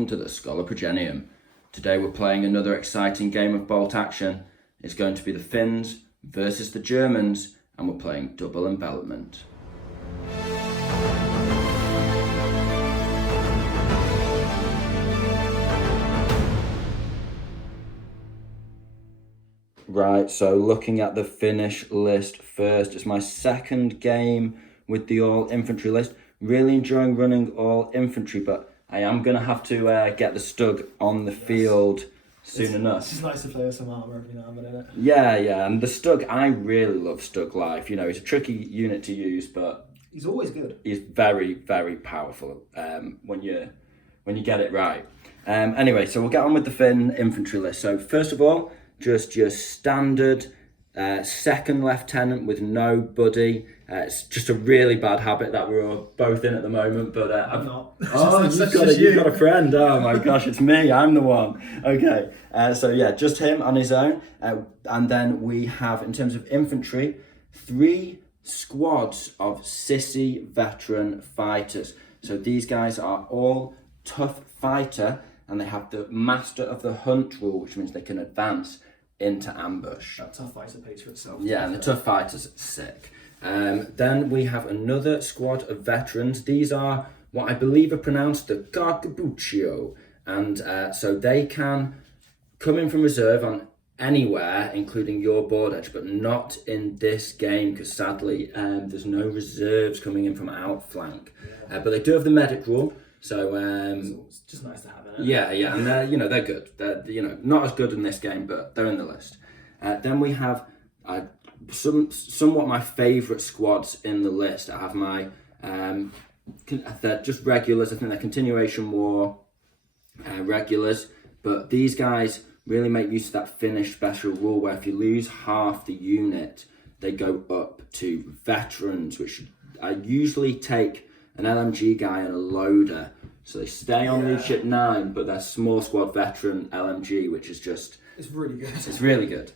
welcome to the Scholar Progenium. Today we're playing another exciting game of bolt action. It's going to be the Finns versus the Germans, and we're playing double envelopment. Right, so looking at the Finnish list first, it's my second game with the all infantry list. Really enjoying running all infantry, but I am going to have to get the Stug on the field soon enough. It's just nice to play with some armour every now and then, isn't it? Yeah, and the Stug, I really love Stug Life. You know, he's a tricky unit to use, but he's always good. He's very, very powerful when you get it right. Anyway, so we'll get on with the Finn infantry list. So first of all, just your standard second lieutenant with no buddy. It's just a really bad habit that we're both in at the moment, but I'm not. Oh, you've got a friend. Oh my gosh, it's me. I'm the one. Okay, so yeah, just him on his own. And then we have, in terms of infantry, 3 squads of sissy veteran fighters. So these guys are all tough fighter, and they have the master of the hunt rule, which means they can advance into ambush. That tough fighter pays for itself. Yeah, and the tough fighter's sick. Then we have another squad of veterans. These are what I believe are pronounced the Carcabuccio, and so they can come in from reserve on anywhere, including your board edge, but not in this game because sadly there's no reserves coming in from outflank. But they do have the medic rule, so it's just nice to have it. Yeah, and they're good. They're not as good in this game, but they're in the list. Then we have somewhat my favourite squads in the list. I have my they're just regulars. I think they're continuation war regulars, but these guys really make use of that Finnish special rule where if you lose half the unit, they go up to veterans, which I usually take an LMG guy and a loader. So they stay on leadership 9, but they're small squad veteran LMG, which is just... It's really good. It's really good.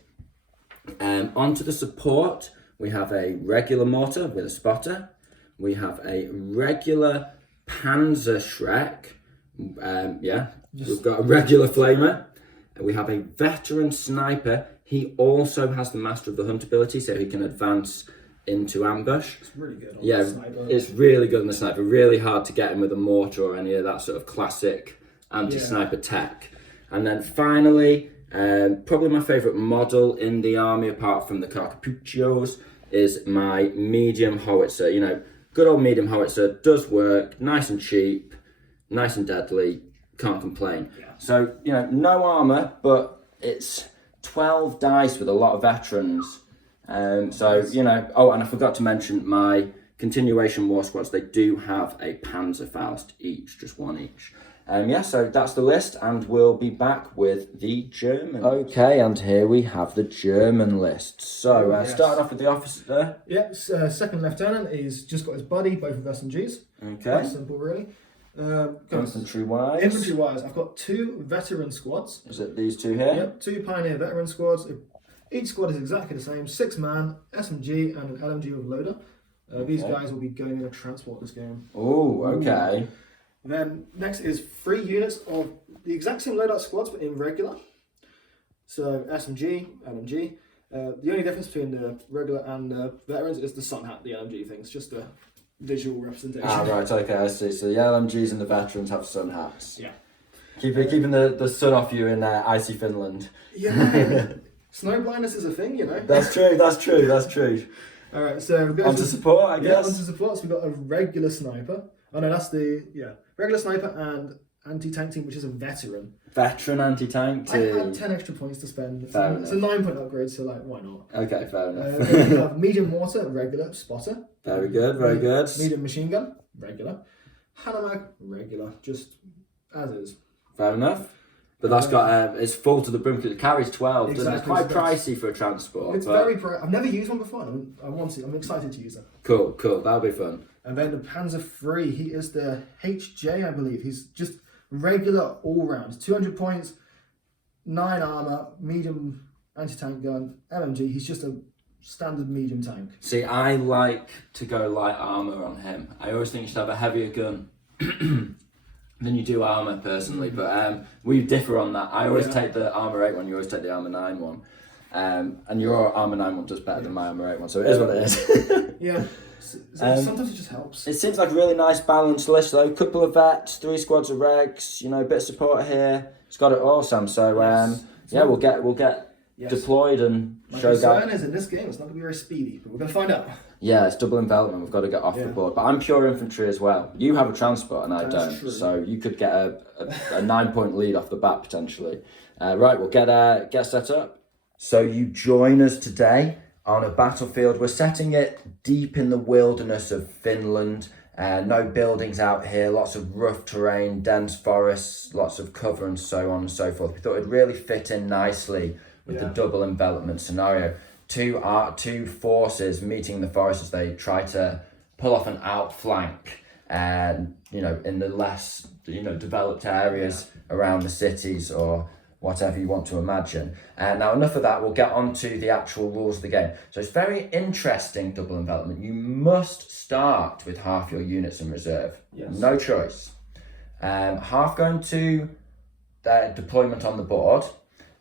Onto the support, we have a regular mortar with a spotter. We have a regular Panzer Shrek. We've got a regular flamer. We have a veteran sniper. He also has the master of the hunt ability, so he can advance into ambush. It's really good on the sniper. It's really good on the sniper. Really hard to get him with a mortar or any of that sort of classic anti-sniper tech. And then finally, probably my favourite model in the army, apart from the Carcapuccios, is my medium howitzer. You know, good old medium howitzer, does work, nice and cheap, nice and deadly, can't complain. Yeah. So, no armour, but it's 12 dice with a lot of veterans. And I forgot to mention my continuation war squads. They do have a Panzerfaust each, just one each. So that's the list, and we'll be back with the German. Okay, and here we have the German list. So, starting off with the officer. Yeah, second lieutenant. He's just got his buddy, both with SMGs. Okay. Quite simple, really. Infantry-wise? Infantry-wise, I've got 2 veteran squads. Is it these 2 here? Yep, 2 Pioneer veteran squads. Each squad is exactly the same, 6-man, SMG and an LMG with loader. These guys will be going in a transport this game. Oh, okay. Then next is 3 units of the exact same loadout squads, but in regular. So SMG, LMG. The only difference between the regular and the veterans is the sun hat, the LMG thing. It's just a visual representation. Right, okay, I see. So the LMGs and the veterans have sun hats. Yeah. Keeping the sun off you in icy Finland. Yeah. Snow blindness is a thing, That's true. Alright, so we've got onto support, I guess. Onto support, so we've got a regular sniper. Oh no, that's regular sniper and anti-tank team, which is a veteran. Veteran anti-tank team. I had 10 extra points to spend. It's a 9-point upgrade, so why not? Okay, fair enough. Then we have medium mortar, regular spotter. Very good. Medium machine gun, regular. Hanomag, regular, just as is. Fair enough. But that's got it's full to the brim because it carries 12, doesn't it? It's quite pricey for a transport. It's very pricey. I've never used one before. I'm excited to use it. Cool. That'll be fun. And then the Panzer III, he is the HJ, I believe. He's just regular all round. 200 points, 9 armor, medium anti-tank gun, LMG. He's just a standard medium tank. See, I like to go light armor on him. I always think you should have a heavier gun. than you do armour personally, but we differ on that. I always take the Armour 8 one, you always take the Armour 9 one. And your Armour 9 one does better than my Armour 8 one, so it is what it is. Yeah, sometimes it just helps. It seems like a really nice balanced list though. Couple of vets, 3 squads of regs, you know, a bit of support here. It's got it all, Sam. So we'll get deployed and show guys. My concern is in this game it's not going to be very speedy, but we're going to find out. Yeah, it's double envelopment. We've got to get off the board. But I'm pure infantry as well. You have a transport and I don't. True. So you could get a 9-point lead off the bat potentially. Right, we'll get set up. So you join us today on a battlefield. We're setting it deep in the wilderness of Finland. No buildings out here, lots of rough terrain, dense forests, lots of cover and so on and so forth. We thought it'd really fit in nicely with the double envelopment scenario. Two forces meeting the forest as they try to pull off an outflank, and in the less developed areas around the cities or whatever you want to imagine. Now enough of that, we'll get on to the actual rules of the game. So it's very interesting, double envelopment. You must start with half your units in reserve. Yes. No choice. Half going to deployment on the board,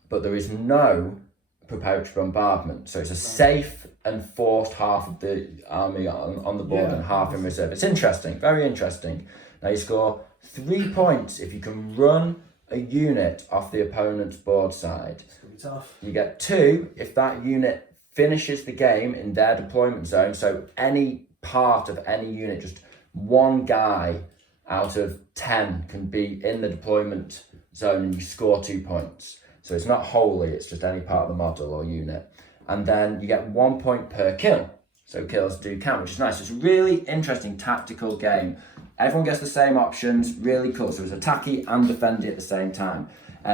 but there is no preparatory bombardment. So it's a safe and forced half of the army on the board and half in reserve. It's interesting, very interesting. Now you score 3 points if you can run a unit off the opponent's board side. It's gonna be tough. You get 2 if that unit finishes the game in their deployment zone. So any part of any unit, just one guy out of 10 can be in the deployment zone and you score 2 points. So it's not wholly, it's just any part of the model or unit. And then you get 1 point per kill. So kills do count, which is nice. It's a really interesting tactical game. Everyone gets the same options, really cool. So it's attacky and defendy at the same time.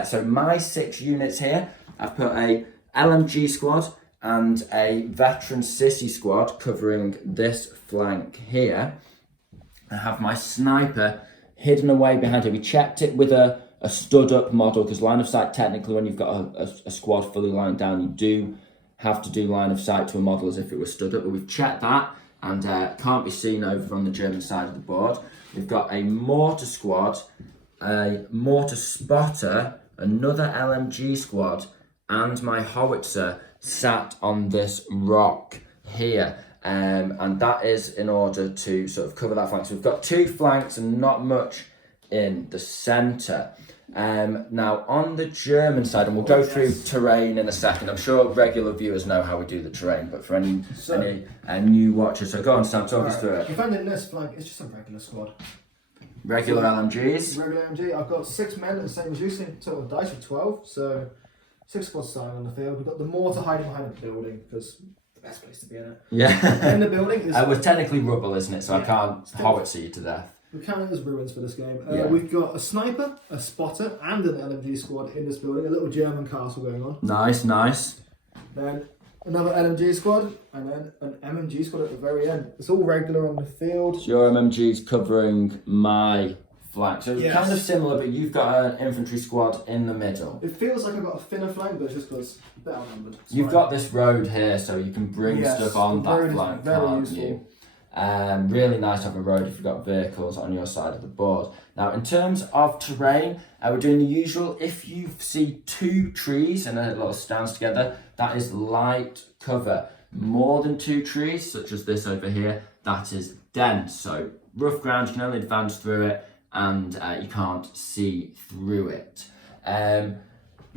So my 6 units here, I've put a LMG squad and a veteran sissy squad covering this flank here. I have my sniper hidden away behind here. We checked it with a stood up model, because line of sight, technically when you've got a squad fully lined down, you do have to do line of sight to a model as if it was stood up, but we've checked that and can't be seen over on the German side of the board. We've got a mortar squad, a mortar spotter, another LMG squad, and my howitzer sat on this rock here. And that is in order to sort of cover that flank. So we've got 2 flanks and not much in the centre. Now on the German side, and we'll go through terrain in a second. I'm sure regular viewers know how we do the terrain, but for any new watchers, so go on, Sam, talk us through it. You find in this flank, it's just a regular squad. Regular LMGs? Regular LMG. I've got 6 men, the same as you, so total dice of 12, so 6 squads starting on the field. We've got the mortar hiding behind the building, because the best place to be in it. Yeah. In the building is... We're technically rubble, isn't it? So I can't howitzer you to death. We count it as ruins for this game. We've got a sniper, a spotter, and an LMG squad in this building. A little German castle going on. Nice, nice. Then another LMG squad, and then an MMG squad at the very end. It's all regular on the field. So your MMG's covering my flank. So it's kind of similar, but you've got an infantry squad in the middle. It feels like I've got a thinner flank, but it's just because it's a bit outnumbered. You've got this road here, so you can bring stuff on that flank, can't you? Really nice to have a road if you've got vehicles on your side of the board. Now in terms of terrain, we're doing the usual. If you see 2 trees and a little stands together, that is light cover. More than 2 trees, such as this over here, that is dense. So rough ground, you can only advance through it and you can't see through it.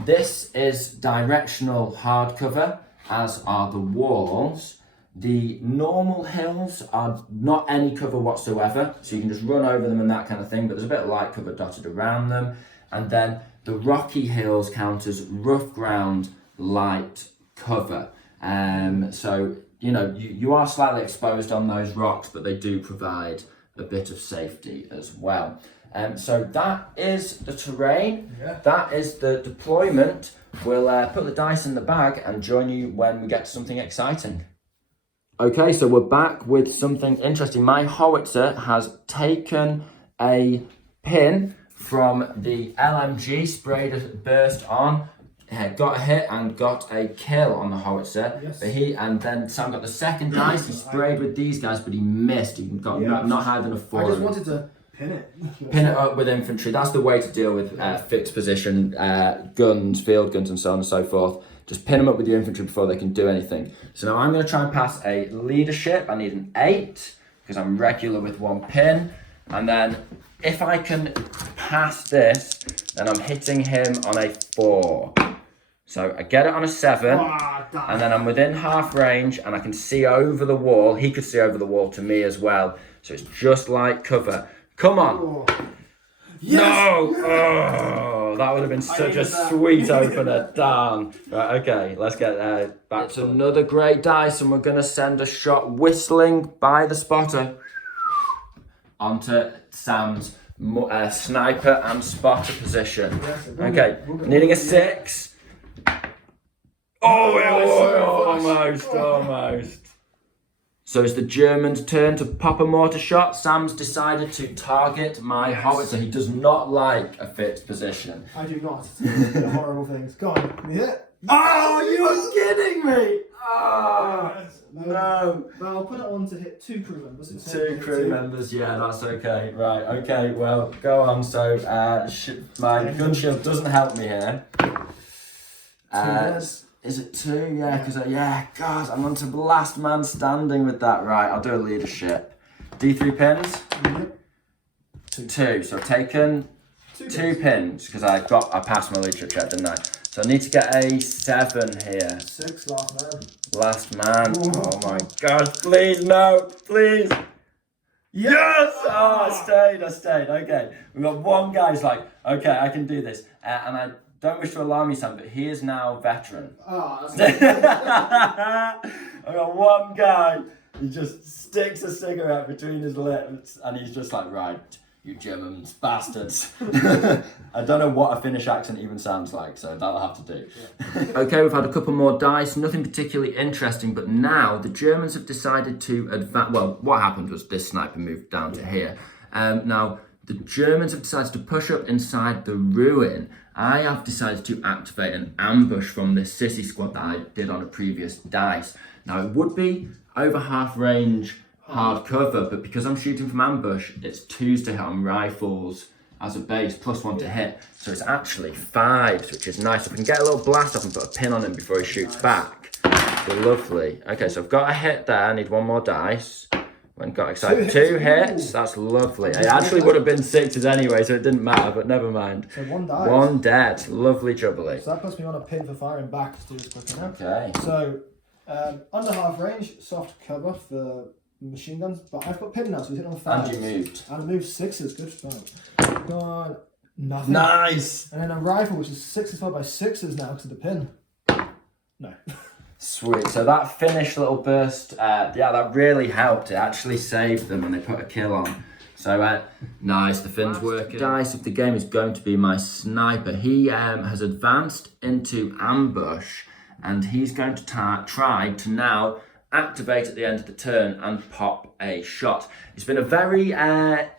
This is directional hard cover, as are the walls. The normal hills are not any cover whatsoever, so you can just run over them and that kind of thing, but there's a bit of light cover dotted around them. And then the rocky hills count as rough ground, light cover. So, you are slightly exposed on those rocks, but they do provide a bit of safety as well. So that is the terrain, that is the deployment. We'll put the dice in the bag and join you when we get to something exciting. Okay, so we're back with something interesting. My howitzer has taken a pin from the LMG, sprayed a burst on, got a hit and got a kill on the howitzer. Yes. But and then Sam got the second dice. He sprayed with these guys, but he missed. He got not higher than a 4. I just wanted to Pin it. Pin it up with infantry. That's the way to deal with fixed position guns, field guns, and so on and so forth. Just pin them up with your infantry before they can do anything. So now I'm going to try and pass a leadership. I need an 8 because I'm regular with 1 pin. And then if I can pass this, then I'm hitting him on a 4. So I get it on a 7, and then I'm within half range, and I can see over the wall. He could see over the wall to me as well. So it's just like cover. Come on. Yes! No! Oh, that would have been such a sweet opener. Darn. Right, okay, let's get back. It's another great dice, and we're going to send a shot whistling by the spotter onto Sam's sniper and spotter position. Okay, needing a 6. Almost. So it's the German's turn to pop a mortar shot. Sam's decided to target my howitzer. He does not like a fixed position. I do not. They're horrible things. Go on, yeah. Oh, you are kidding me! Oh, yes. no. But I'll put it on to hit 2 crew members. 2 crew members, yeah, that's okay. Right, okay, well, go on. So my gun shield doesn't help me here. Is it 2? Yeah, because God, I'm on to the last man standing with that. Right, I'll do a leadership. D3 pins? 2. So I've taken 2 pins because I passed my leadership check, didn't I? So I need to get a 7 here. 6, last man. Last man. Ooh. Oh my God, please, no, please. Yes! Oh, I stayed. Okay. We've got one guy who's like, okay, I can do this. And I don't wish to alarm you, Sam, but he is now veteran. Oh, that's I've got one guy who just sticks a cigarette between his lips and he's just like, right, you German bastards. I don't know what a Finnish accent even sounds like, so that'll have to do. Yeah. Okay, we've had a couple more dice, nothing particularly interesting, but now the Germans have decided to advance. Well, what happened was this sniper moved down to here. Now, the Germans have decided to push up inside the ruin. I have decided to activate an ambush from this sissy squad that I did on a previous dice. Now, it would be over half range hard cover, but because I'm shooting from ambush, it's 2s to hit on rifles as a base, +1 to hit. So it's actually 5s, which is nice. If I can get a little blast off and put a pin on him before he shoots back. So lovely. Okay, so I've got a hit there. I need 1 more dice. When got excited. 2 hits. That's lovely. It actually would have been 6s anyway, so it didn't matter, but never mind. So 1 died. 1 dead. Lovely jubbly. So that puts me on a pin for firing back to do this quicker now. Okay. So under half range, soft cover for machine guns, but I've got pin now, so he's hitting on 5s. And you moved. And I moved 6s. Good start. Gone. Nothing. Nice. And then a rifle, which is 6s followed by 6s now to the pin. No. Sweet. So that finished little burst, that really helped. It actually saved them and they put a kill on. So nice, the Finn's working. Dice of the game is going to be my sniper. He has advanced into ambush and he's going to try to now activate at the end of the turn and pop a shot. It's been a very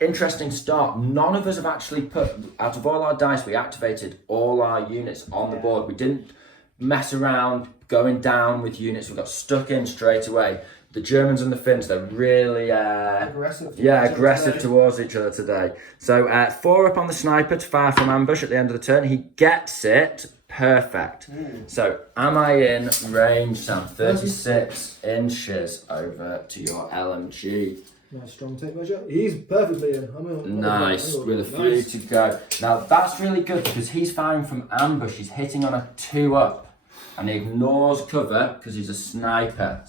interesting start. None of us have actually put, out of all our dice, we activated all our units on the board. We didn't mess around going down with units. We got stuck in straight away. The Germans and the Finns, they're really aggressive towards each other today. So 4 up on the sniper to fire from ambush at the end of the turn. He gets it. Perfect. So am I in range, Sam? 36 inches over to your LMG. Nice strong tape measure. He's perfectly in. Nice, with a few to go. Now that's really good because he's firing from ambush. He's hitting on a 2 up. And he ignores cover because he's a sniper.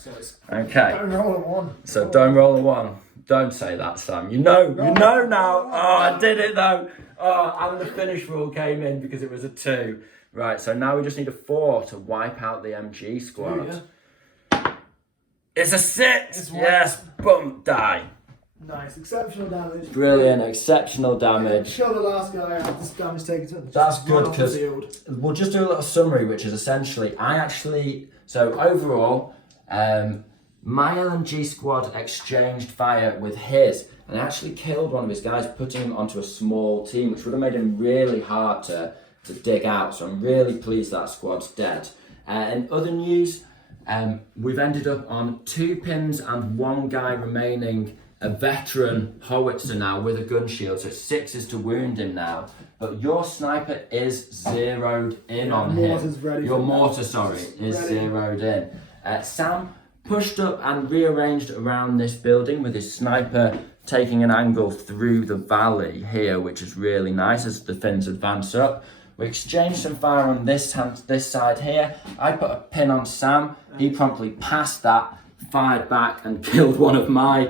Okay. Don't roll a 1. So don't roll a 1. Don't say that, Sam. You know now. Oh, I did it though. Oh, and the finish rule came in because it was a 2. Right, so now we just need a 4 to wipe out the MG squad. 2, yeah. It's a 6. Yes, boom, die. Nice, exceptional damage. Brilliant, exceptional damage. Show the last guy how this damage taken to him. That's good because we'll just do a little summary, which is essentially, so overall, my LMG squad exchanged fire with his and actually killed one of his guys, putting him onto a small team, which would have made him really hard to dig out. So I'm really pleased that squad's dead. In other news, we've ended up on 2 pins and 1 guy remaining a veteran howitzer now with a gun shield, so 6 is to wound him now. But your sniper is zeroed in on him. Your mortar, sorry, is zeroed in. Sam pushed up and rearranged around this building with his sniper taking an angle through the valley here, which is really nice as the Finns advance up. We exchanged some fire on this side here. I put a pin on Sam. He promptly passed that, fired back and killed one of my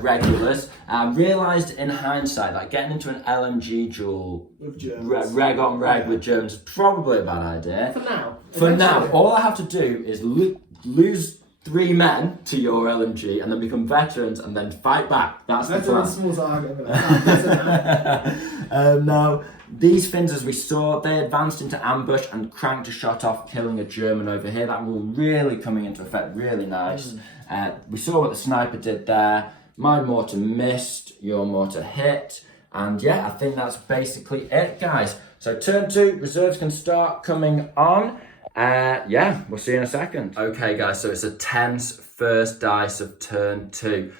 regulars. Realised in hindsight that getting into an LMG duel, reg on reg with Germans, is probably a bad idea. For now, all I have to do is lose 3 men to your LMG and then become veterans and then fight back. That's the plan. Now, these Finns, as we saw, they advanced into ambush and cranked a shot off, killing a German over here. That rule really coming into effect, really nice. We saw what the sniper did there. My mortar missed, your mortar hit. And yeah, I think that's basically it, guys. So turn 2, reserves can start coming on. Yeah, we'll see you in a second. Okay, guys, so it's a tense first dice of turn 2.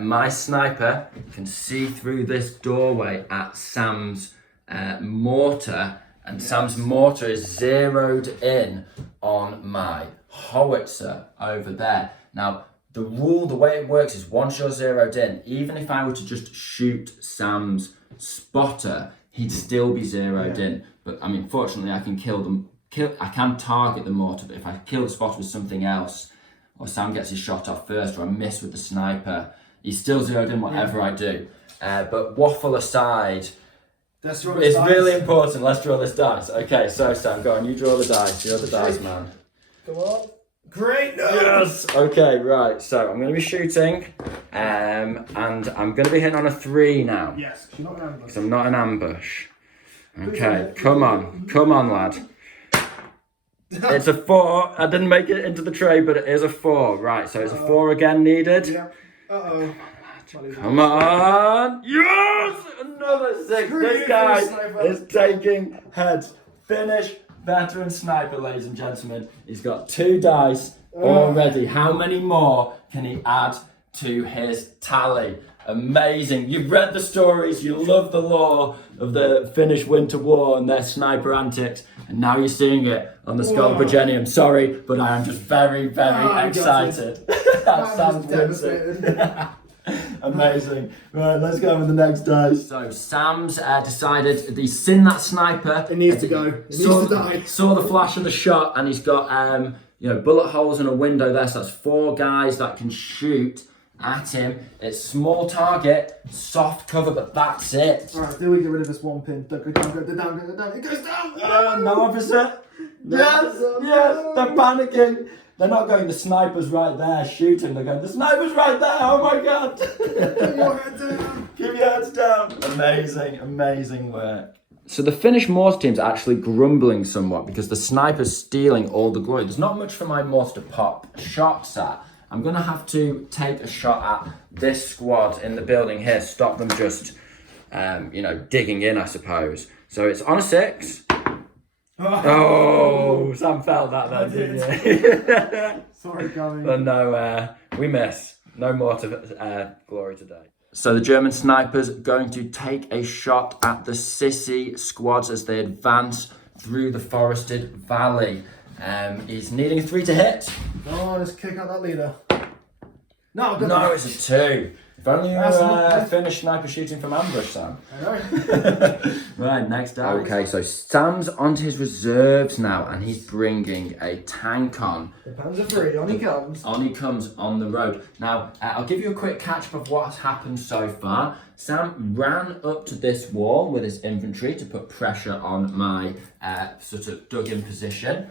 My sniper can see through this doorway at Sam's mortar, and Sam's mortar is zeroed in on my howitzer over there. Now, the way it works is once you're zeroed in, even if I were to just shoot Sam's spotter, he'd still be zeroed in. But I mean, fortunately, I can I can target the mortar, but if I kill the spotter with something else, or Sam gets his shot off first, or I miss with the sniper, he's still zeroed in whatever I do. But waffle aside, it's really important. Let's draw this dice. Okay, so Sam, go on, you draw the dice. You're the dice man. Come on. Great! No. Yes! Okay, right, so I'm going to be shooting, and I'm going to be hitting on a 3 now. Yes, you're not an ambush. Because I'm not an ambush. Okay, come on, lad. It's a 4. I didn't make it into the tray, but it is a 4. Right, so it's a 4 again needed. Yeah. Uh-oh. Come on! Yes! Another 6. This guy is taking heads. Finish veteran sniper, ladies and gentlemen. He's got 2 dice already. How many more can he add to his tally? Amazing. You've read the stories, you love the lore of the Finnish Winter War and their sniper antics, and now you're seeing it on the Scott Virginium. Sorry, but I am just very, very excited. That sounds devastated. Amazing. Right, let's go with the next dice. So Sam's decided he's seen that sniper. It needs to go. It needs to die. Saw the flash of the shot, and he's got bullet holes in a window there. So that's 4 guys that can shoot at him. It's small target, soft cover, but that's it. Alright, do we get rid of this 1 pin? Don't go down, go down, go down. It goes down! No, officer. Yes, they're panicking. They're not going, the sniper's right there shooting. They're going, the sniper's right there. Oh my God. Keep your head down. Keep your heads down. Amazing work. So the Finnish mortar team's actually grumbling somewhat because the sniper's stealing all the glory. There's not much for my mortar to pop shots at. I'm going to have to take a shot at this squad in the building here, stop them just, digging in, I suppose. So it's on a 6. Oh, Sam felt that then, didn't you? Sorry, Gary. But no, we miss. No more glory today. So the German sniper's going to take a shot at the sissy squads as they advance through the forested valley. He's needing a 3 to hit. Oh, let's kick out that leader. No, it's a 2. If only you were Finnish sniper shooting from ambush, Sam. I know. Right, next dice. Okay, so Sam's onto his reserves now, and he's bringing a tank on. The Panzer III, on he comes. On he comes on the road. Now, I'll give you a quick catch-up of what's happened so far. Sam ran up to this wall with his infantry to put pressure on my sort of dug-in position.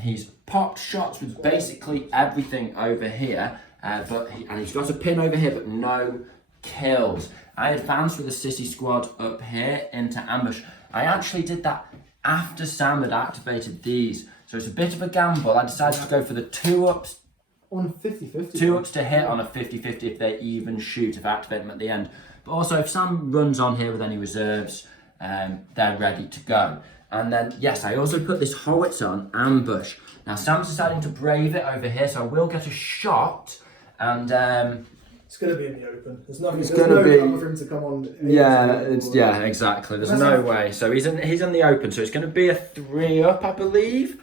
He's popped shots with basically everything over here. And he's got a pin over here, but no kills. I advanced with the sissy squad up here into ambush. I actually did that after Sam had activated these. So it's a bit of a gamble. I decided to go for the 2-ups. On 50-50. 2-ups to hit on a 50-50 if they even shoot, if I activate them at the end. But also if Sam runs on here with any reserves, they're ready to go. And then, yes, I also put this howitzer on ambush. Now Sam's deciding to brave it over here, so I will get a shot. And It's going to be in the open. There's nothing. It's There's gonna no be- cover for him to come on. Yeah, exactly. There's That's no not- way. So he's in the open. So it's going to be a 3-up, I believe.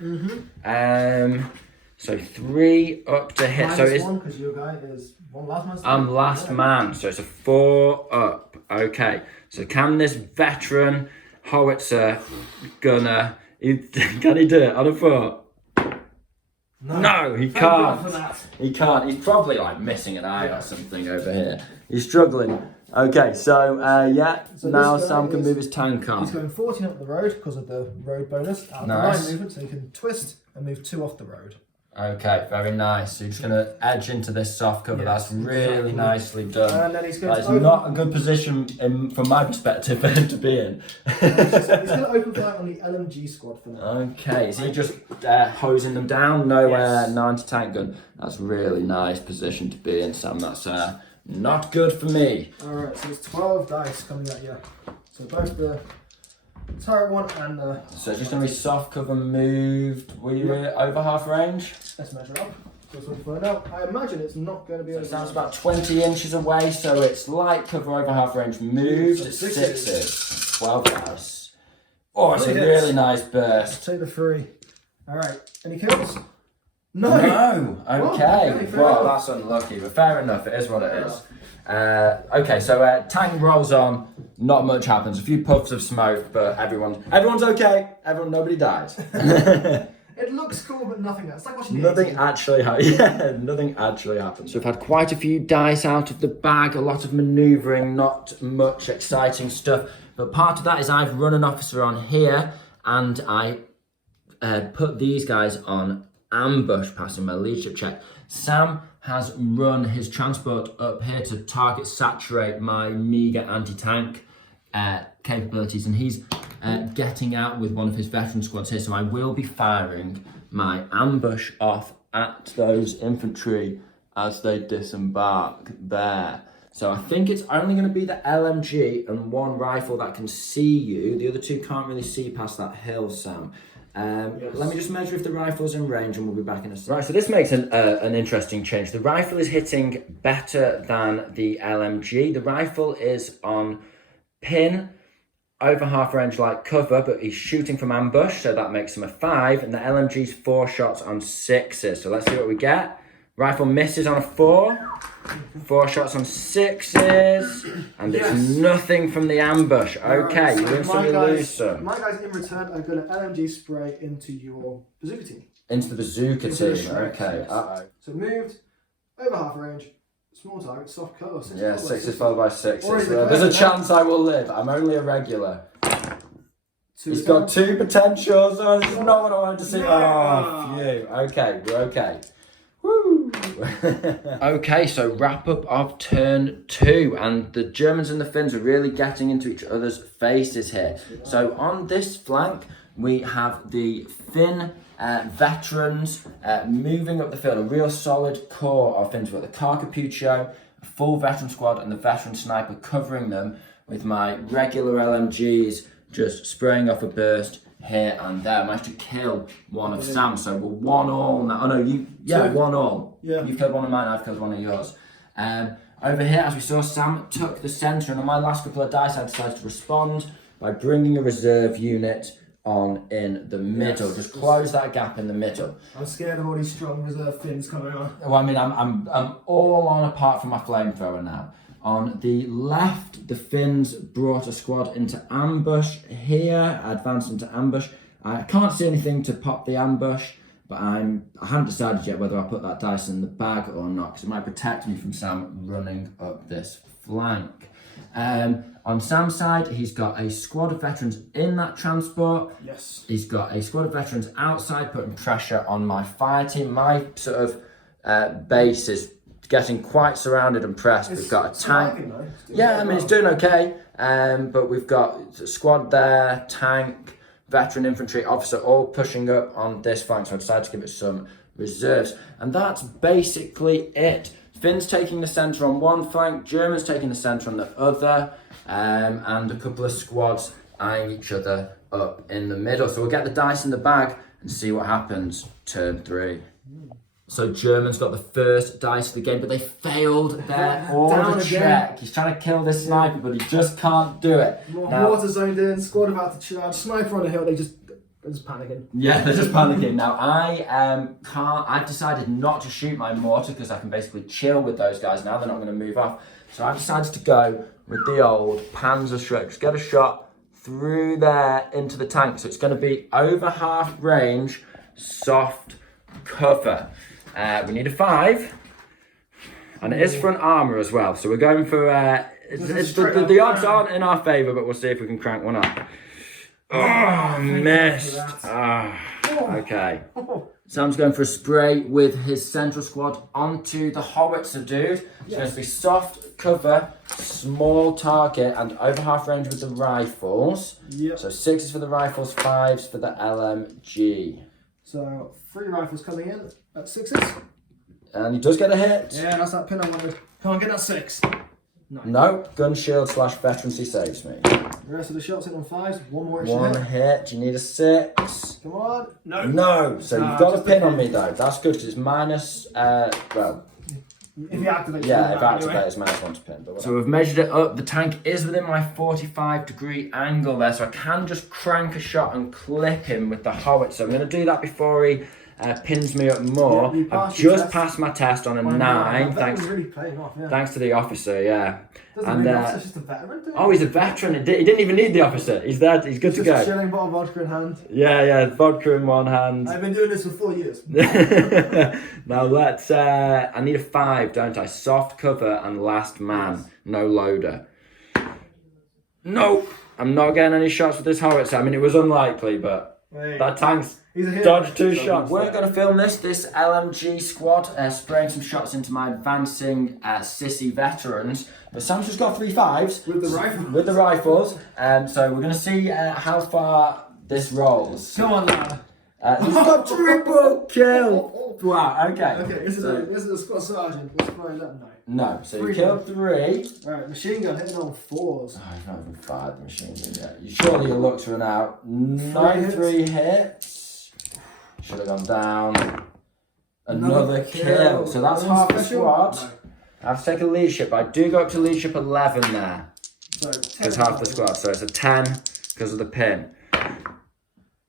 So 3 up to hit. So it's one because your guy is one last man. I'm last man. So it's a 4-up. Okay. So can this veteran howitzer gunner? Can he do it on a foot? No, he can't. He can't. He's probably like missing an eye or something over here. He's struggling. Okay, so So now this guy Sam can move his tank He's on. going 14 up the road because of the road bonus. Out of Nice. the line movement, so you can twist and move 2 off the road. Okay, very nice. So you're just going to edge into this soft cover. Yes, That's really exactly. nicely done. And then he's going That is to open. not a good position from my perspective for him to be in. He's going to open fire on the LMG squad for now. Okay, is he just hosing them down? No 90 tank gun. That's really nice position to be in, Sam. That's not good for me. Alright, so there's 12 dice coming at you. So both the turret one and the... So it's just going to be soft cover moved. Were you over half range? Let's measure up. Just want to find out. I imagine it's not going to be... So it sounds about 20 inches away, so it's light cover over half range moved. It's 6s. 12 dice. Oh, it's a really nice burst. Take the 3. Alright, any kills? No! No! Okay. fair Well, enough. that's unlucky, but fair enough. It is what it is. Okay, so tank rolls on. Not much happens. A few puffs of smoke, but everyone's okay. Nobody died. It looks cool, but nothing else. It's like watching the Nothing 18. actually nothing actually happened. So we've had quite a few dice out of the bag, a lot of manoeuvring, not much exciting stuff. But part of that is I've run an officer on here, and I put these guys on ambush passing my leadership check. Sam has run his transport up here to target saturate my meager anti-tank capabilities, and he's getting out with one of his veteran squads here, so I will be firing my ambush off at those infantry as they disembark there. So I think it's only going to be the LMG and 1 rifle that can see you. The other 2 can't really see past that hill, Sam. Let me just measure if the rifle's in range and we'll be back in a second. Right, so this makes an interesting change. The rifle is hitting better than the LMG. The rifle is on pin, over half range like cover, but he's shooting from ambush, so that makes him a 5, and the LMG's 4 shots on 6s. So let's see what we get. Rifle misses on a 4, 4 shots on 6s, and it's nothing from the ambush. Okay, you win some, you lose some. My guys in return are going to LMG spray into your bazooka team. Into the bazooka Into the team, Shrek, okay. yes. Uh-oh. So moved, over half range, small target, soft cover. Yeah, 6s followed by 6s. Or is it There's a better chance I will live. I'm only a regular. 2 He's got 2 potentials. Oh, this is not what I wanted to see. Yeah. Oh, phew. Okay, we're okay. Woo! Okay, so wrap up of turn 2, and the Germans and the Finns are really getting into each other's faces here. So on this flank, we have the Finn veterans moving up the field, a real solid core of Finns with the Carcapuccio, a full veteran squad, and the veteran sniper covering them with my regular LMGs just spraying off a burst here and there. I managed to kill one of Sam's, so we're 1-1 now. Oh no, 1-1. Yeah. You've killed one of mine, I've killed one of yours. Over here, as we saw, Sam took the centre, and on my last couple of dice, I decided to respond by bringing a reserve unit on in the middle. Yes. Just close that gap in the middle. I'm scared of all these strong reserve Finns coming on. Well, I mean, I'm all on apart from my flamethrower now. On the left, the Finns brought a squad into ambush here, advanced into ambush. I can't see anything to pop the ambush, but I haven't decided yet whether I'll put that dice in the bag or not, because it might protect me from Sam running up this flank. On Sam's side, he's got a squad of veterans in that transport. Yes. He's got a squad of veterans outside putting pressure on my fire team. My sort of base is getting quite surrounded and pressed. We've got a tank. Yeah, I mean, it's doing okay. But we've got a squad there, tank, veteran infantry officer, all pushing up on this flank. So I decided to give it some reserves. And that's basically it. Finns taking the centre on one flank, Germans taking the centre on the other, and a couple of squads eyeing each other up in the middle. So we'll get the dice in the bag and see what happens turn 3. So Germans got the first dice of the game, but they failed their order check. He's trying to kill this sniper, but he just can't do it. Mortar zoned in, squad about to charge, sniper on the hill, they're just panicking. Yeah, they're just panicking. Now I've decided not to shoot my mortar because I can basically chill with those guys now. They're not going to move off. So I've decided to go with the old Panzerschreck. Just get a shot through there into the tank. So it's going to be over half range, soft cover. We need a 5. And it is front armour as well. So we're going for... the odds aren't in our favour, but we'll see if we can crank one up. Oh, missed. Okay. Sam's going for a spray with his central squad onto the howitzer dude. It's going to be soft cover, small target, and over half range with the rifles. Yep. So 6s for the rifles, 5s for the LMG. So 3 rifles coming in at 6s. And he does get a hit. Yeah, that's that pin I wanted. Come on, get that 6. No, gun shield / veterancy saves me. The rest of the shots in on 5s. One more hit. Do you need a 6? Come on. No. So you've got a pin on me though. That's good because it's minus. Well. If you activate. Yeah, if I activate, it's minus 1 to pin. But so we've measured it up. The tank is within my 45-degree angle there, so I can just crank a shot and clip him with the howitzer. I'm going to do that before he pins me up more. I've just passed my test on a 9. Thanks. Really paying off, yeah. Thanks to the officer, yeah. And just a veteran. He's a veteran. He didn't even need the officer. He's there. He's good to go. Just chilling, bottle of vodka in hand. Yeah, vodka in one hand. I've been doing this for 4 years. Now let's. I need a 5, don't I? Soft cover and last man. No loader. Nope. I'm not getting any shots with this howitzer. I mean, it was unlikely, but that tank's dodged 2 shots. We're going to film this LMG squad, spraying some shots into my advancing sissy veterans. But Sam's just got 3 5s. With the rifles. So we're going to see how far this rolls. Come on, lad. He's got triple kill. Wow, okay. Okay, this is a squad sergeant. Let's try that. No, so you killed 3. Alright, machine gun hitting on 4s. Oh, you've not even fired the machine gun yet. Surely your looks run out. 3 hits. Should have gone down. Another kill. So that's half the squad. I have to take a leadership, but I do go up to leadership 11 there. So it's half the squad, so it's a 10 because of the pin.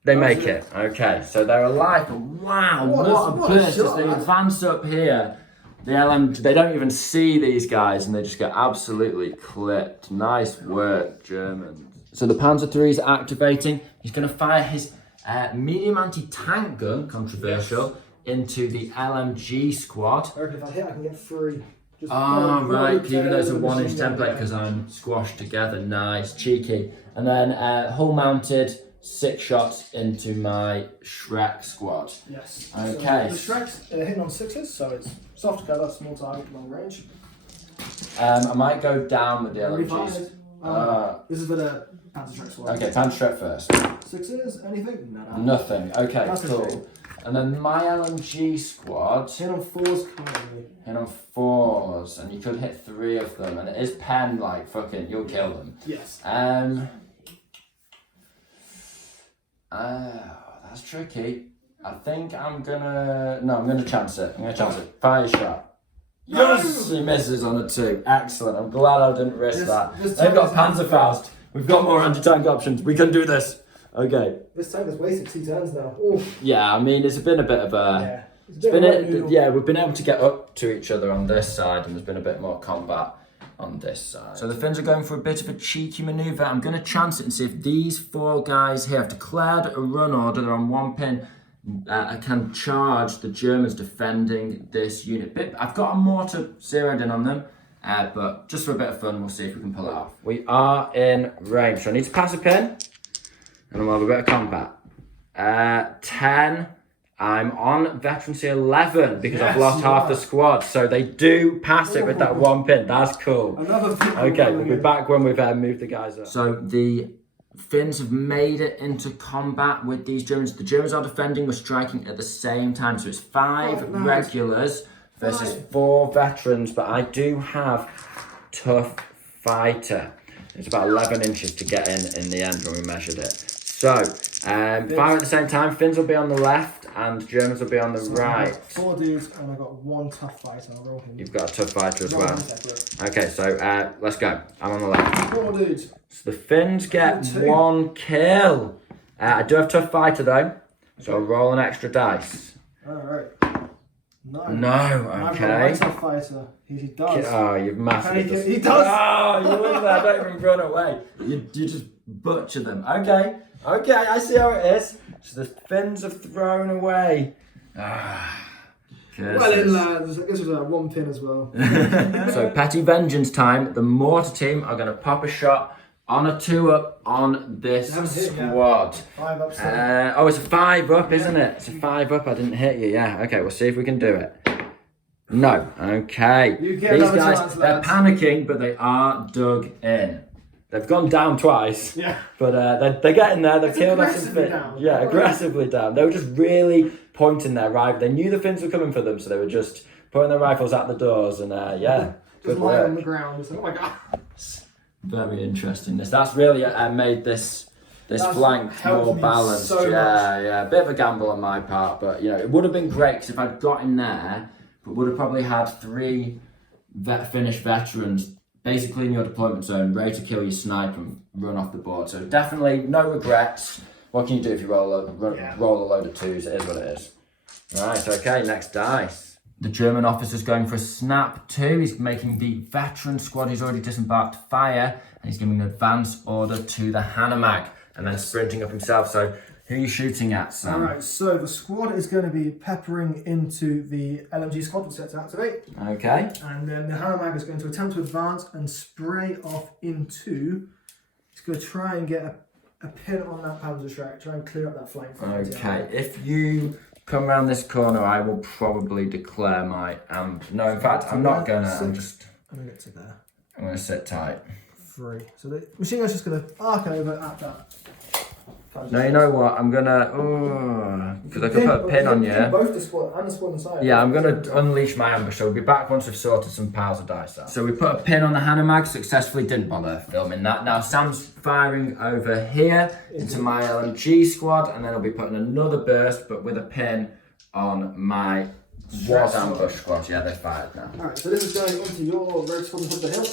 They make it. Okay, so they're alive. But wow, what a burst as they advance up here. The LM, they don't even see these guys and they just get absolutely clipped. Nice work, Germans. So the Panzer III is activating. He's going to fire his medium anti-tank gun, controversial, into the LMG squad. I reckon if I hit, I can get 3. Right, even though it's a 1-inch template because I'm squashed together. Nice, cheeky. And then hull mounted. 6 shots into my Shrek squad. Yes. Okay. So the Shrek's hitting on 6s, so it's soft cover, small target, long range. I might go down with the LMGs. This is for the Panzer Shrek squad. Okay, Panzer Shrek first. 6s, anything? No. Nothing. Okay, that's cool. And then my LMG squad. Hit on 4s currently. Hit on 4s, and you could hit 3 of them, and it is pen like fucking. You'll kill them. Yes. That's tricky. I think I'm gonna chance it. Fire shot. Yes! He misses on a 2. Excellent. I'm glad I didn't risk that. They've got Panzerfaust. We've got more anti-tank options. We can do this. Okay. This tank has wasted 2 turns now. Oof. Yeah, I mean, it's been a bit of a... we've been able to get up to each other on this side and there's been a bit more combat on this side. So the Finns are going for a bit of a cheeky manoeuvre. I'm going to chance it and see if these 4 guys here have declared a run order. They're on 1 pin. I can charge the Germans defending this unit. I've got a mortar zeroed in on them, but just for a bit of fun, we'll see if we can pull it off. We are in range, so I need to pass a pin, and we'll have a bit of combat. 10. I'm on veterancy 11 because I've lost half the squad, so they do pass it with that 1 pin. That's cool. Okay, we'll be back when we've moved the guys up. So the Finns have made it into combat with these Germans. The Germans are defending, we're striking at the same time. So it's 5 regulars versus 4 veterans, but I do have tough fighter. It's about 11 inches to get in the end when we measured it. So, fire at the same time. Finns will be on the left and Germans will be on the So right. I've got 4 dudes and I've got 1 tough fighter. I'll roll him. You've got a tough fighter as Roll well. him separate. Okay, so let's go. I'm on the left. 4 dudes. So the Finns get 2. 1 kill. I do have tough fighter though, so I'll roll an extra dice. Alright. No. No, I've got okay. my tough fighter. He does. Oh, you've massively just... He does. Oh, you wouldn't let don't even run away. You just butcher them. Okay, I see how it is. So the Finns have thrown away. Well in, lads. I guess it was 1 pin as well. So petty vengeance time. The mortar team are going to pop a shot on a 2-up on this squad. 5 up. Oh, it's a 5-up, isn't it? It's a 5-up. I didn't hit you. Yeah. Okay, we'll see if we can do it. No. Okay. You get These another guys, chance, they're lads. panicking, but they are dug in. They've gone down twice. Yeah. But they're getting there. They've It's killed us aggressively some down. Finns. Yeah, aggressively down. They were just really pointing their rifle. They knew the Finns were coming for them, so they were just pointing their rifles at the doors. And yeah, Just good lying work. on the ground. It's like, oh my god. Very interesting. That's really made this That's flank helped more me balanced. so much. Yeah. A bit of a gamble on my part, but it would have been great because if I'd got in there, but would have probably had 3 Finnish veterans basically in your deployment zone, ready to kill your sniper and run off the board. So definitely no regrets. What can you do if you roll a load of 2s? It is what it is. Right. Okay. Next dice. The German officer's going for a snap 2. He's making the veteran squad who's already disembarked fire, and he's giving an advance order to the Hanomag, and then sprinting up himself. So who are you shooting at, Sam? Alright, so the squad is going to be peppering into the LMG squad that's set to activate. Okay. And then the Hanomag is going to attempt to advance and spray off into... He's going to try and get a pin on that Panzerschreck, try and clear up that flank. Okay. If you come around this corner, I will probably declare my... no, in fact, I'm not going to. I'm going to get to there. I'm going to sit tight. 3. So the machine gun's just going to arc over at that. No, you know what? I'm going to... because I could put a pin on you. Both the squad and the squad inside. Yeah, I'm going to unleash my ambush. So we'll be back once we've sorted some piles of dice out. So we put a pin on the Hanomag, successfully didn't bother filming that. Now Sam's firing over here into my LMG squad, and then I'll be putting another burst, but with a pin on my ambush squad. Yeah, they fired now. Alright, so this is going onto your road squad on top of the hill.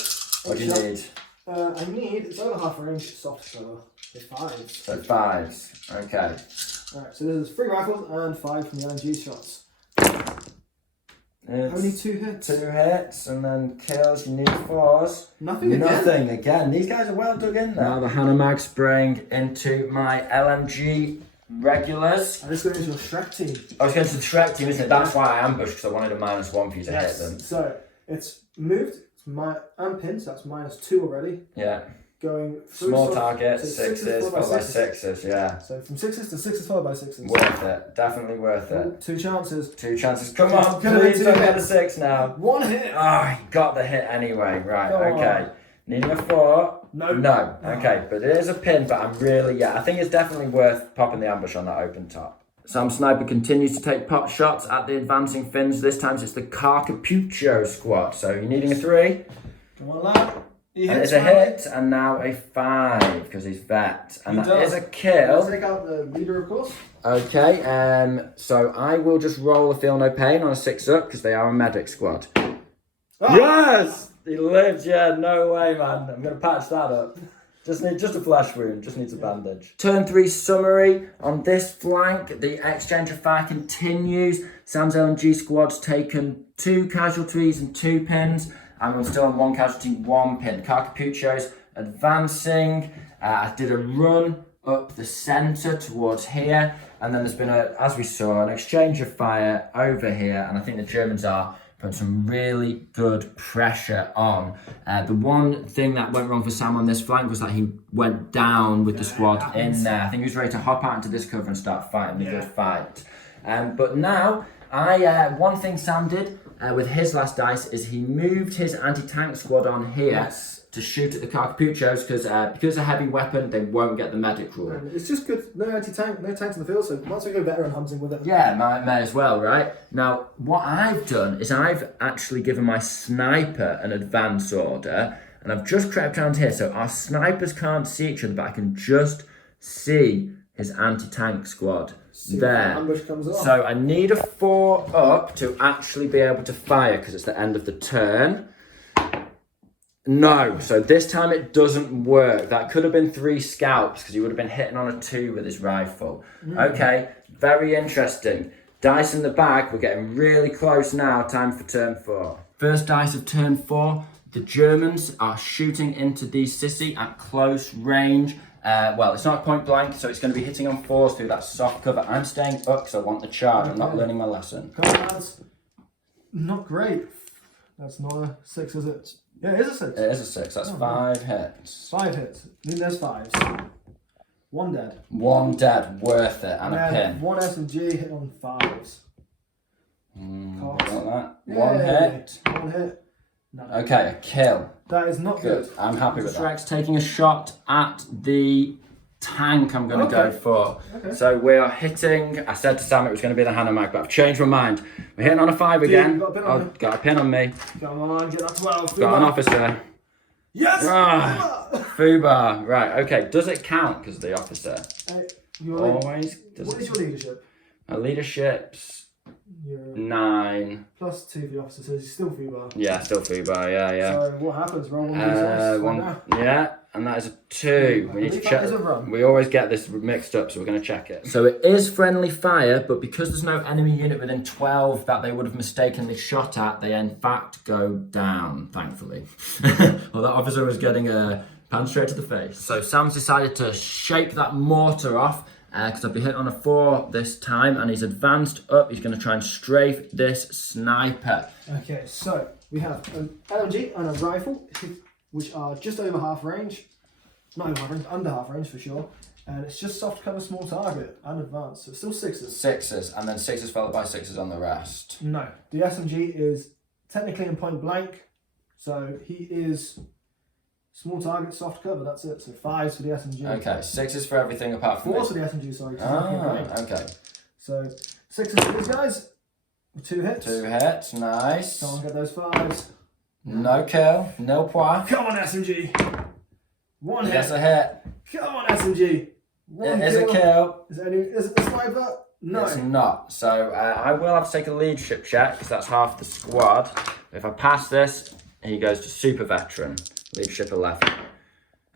What do you need? I need, it's over half range, soft cover. It's 5s. So 5s. Okay. Alright, so this is 3 rifles and 5 from the LMG shots. It's Only 2 hits. 2 hits and then kills. You need 4s. Nothing again. Nothing again. These guys are well dug in there. Now the Hanomag spraying into my LMG regulars. And this goes into a Shrek team. I was going to the Shrek team, isn't it? That's why I ambushed, because I wanted a -1 for you to hit them. So it's moved. I'm pinned, so that's -2 already. Yeah. Going through Small soft, target, so 6s, followed by 6s, yeah. So from 6s to 6s followed by 6s. Worth it. Definitely worth it. 2 chances. 2 chances. Come on, Gonna be please 2 don't get a hits. 6 now. 1 hit. Oh, he got the hit anyway. Right, Come okay. on. Needing a 4. No. No. Okay, but it is a pin, but I'm really, I think it's definitely worth popping the ambush on that open top. Sam Sniper continues to take pot shots at the advancing Finns. This time it's the Carcapuccio squad. So you're needing a 3. Come on, lad. And it's a hit, and now a 5, because he's vet. And that is a kill. Take out the leader, of course. Okay, so I will just roll a feel no pain on a 6-up, because they are a medic squad. Oh. Yes! He lives, yeah, no way, man. I'm going to patch that up. Just a flesh wound, just needs a bandage. Turn 3 summary on this flank. The exchange of fire continues. Sam's LMG squad's taken 2 casualties and 2 pins. I'm still on 1 casualty, 1 pin. Carcapuccio's advancing. I did a run up the centre towards here. And then there's been, as we saw, an exchange of fire over here. And I think the Germans are putting some really good pressure on. The one thing that went wrong for Sam on this flank was that he went down with the squad in there. I think he was ready to hop out into this cover and start fighting the good fight. But now, one thing Sam did with his last dice is he moved his anti-tank squad on here to shoot at the Carcapuccios because a heavy weapon, they won't get the medic rule. And it's just good, no anti-tank, no tanks in the field, so once we go veteran hunting with it. Yeah, may as well, right? Now, what I've done is I've actually given my sniper an advance order, and I've just crept around here, so our snipers can't see each other, but I can just see his anti-tank squad. See if There. the ambush comes off. So I need a 4 up to actually be able to fire because it's the end of the turn. No, so this time it doesn't work. That could have been 3 scalps because he would have been hitting on a 2 with his rifle. Okay, very interesting. Dice in the bag, we're getting really close now. Time for turn 4. First dice of turn 4. The Germans are shooting into the sissy at close range. Well, it's not point blank, so it's going to be hitting on 4s through that soft cover. I'm staying up because I want the charge. I'm not learning my lesson. Come on, lads. Not great. That's not a 6, is it? Yeah, it is a 6. It is a 6. That's 5 hits. 5 hits. I mean, there's 5s. 1 dead. 1 dead, worth it, and a pin. 1 SMG hit on 5s. Got that. Yay. 1 hit. 1 hit. No. Okay, a kill. That is not good. I'm happy with that. Shrek's taking a shot at the tank I'm going to go for. Okay. So we are hitting, I said to Sam it was going to be the Hanomag, but I've changed my mind. We're hitting on a 5 again. Got a pin on me. Got a pin on me. Come on, get that 12. Got an officer. Yes! Fubar. Right, okay. Does it count because of the officer? Always. What is your leadership? My leadership's You're 9. plus 2 for the officer, so he's still Fubar. Yeah, still Fubar, yeah. So what happens? Roll 1d6. Yeah, and that is a 2. We need to check. That is a run. We always get this mixed up, so we're going to check it. So it is friendly fire, but because there's no enemy unit within 12 that they would have mistakenly shot at, they in fact go down, thankfully. Well, that officer was getting a pan straight to the face. So Sam's decided to shake that mortar off, because I've been hit on a 4 this time, and he's advanced up. He's going to try and strafe this sniper. Okay, so we have an LMG and a rifle, which are just over half range. Not over half range, under half range for sure. And it's just soft cover, small target, and advanced. So it's still 6s. 6s, and then 6s followed by 6s on the rest. No, the SMG is technically in point blank, so he is small target, soft cover. That's it. So 5s for the SMG. Okay, 6s for everything apart from 4s this. for the SMG. Sorry. Okay. So 6s for these guys. With 2 hits. 2 hits, nice. Come on, get those 5s. No kill, no point. Come on, SMG. 1 hit. That's a hit. Come on, SMG. It is a kill. Is it the sniper? No. It's not. So I will have to take a leadership check because that's half the squad. If I pass this, he goes to super veteran, leadership 11.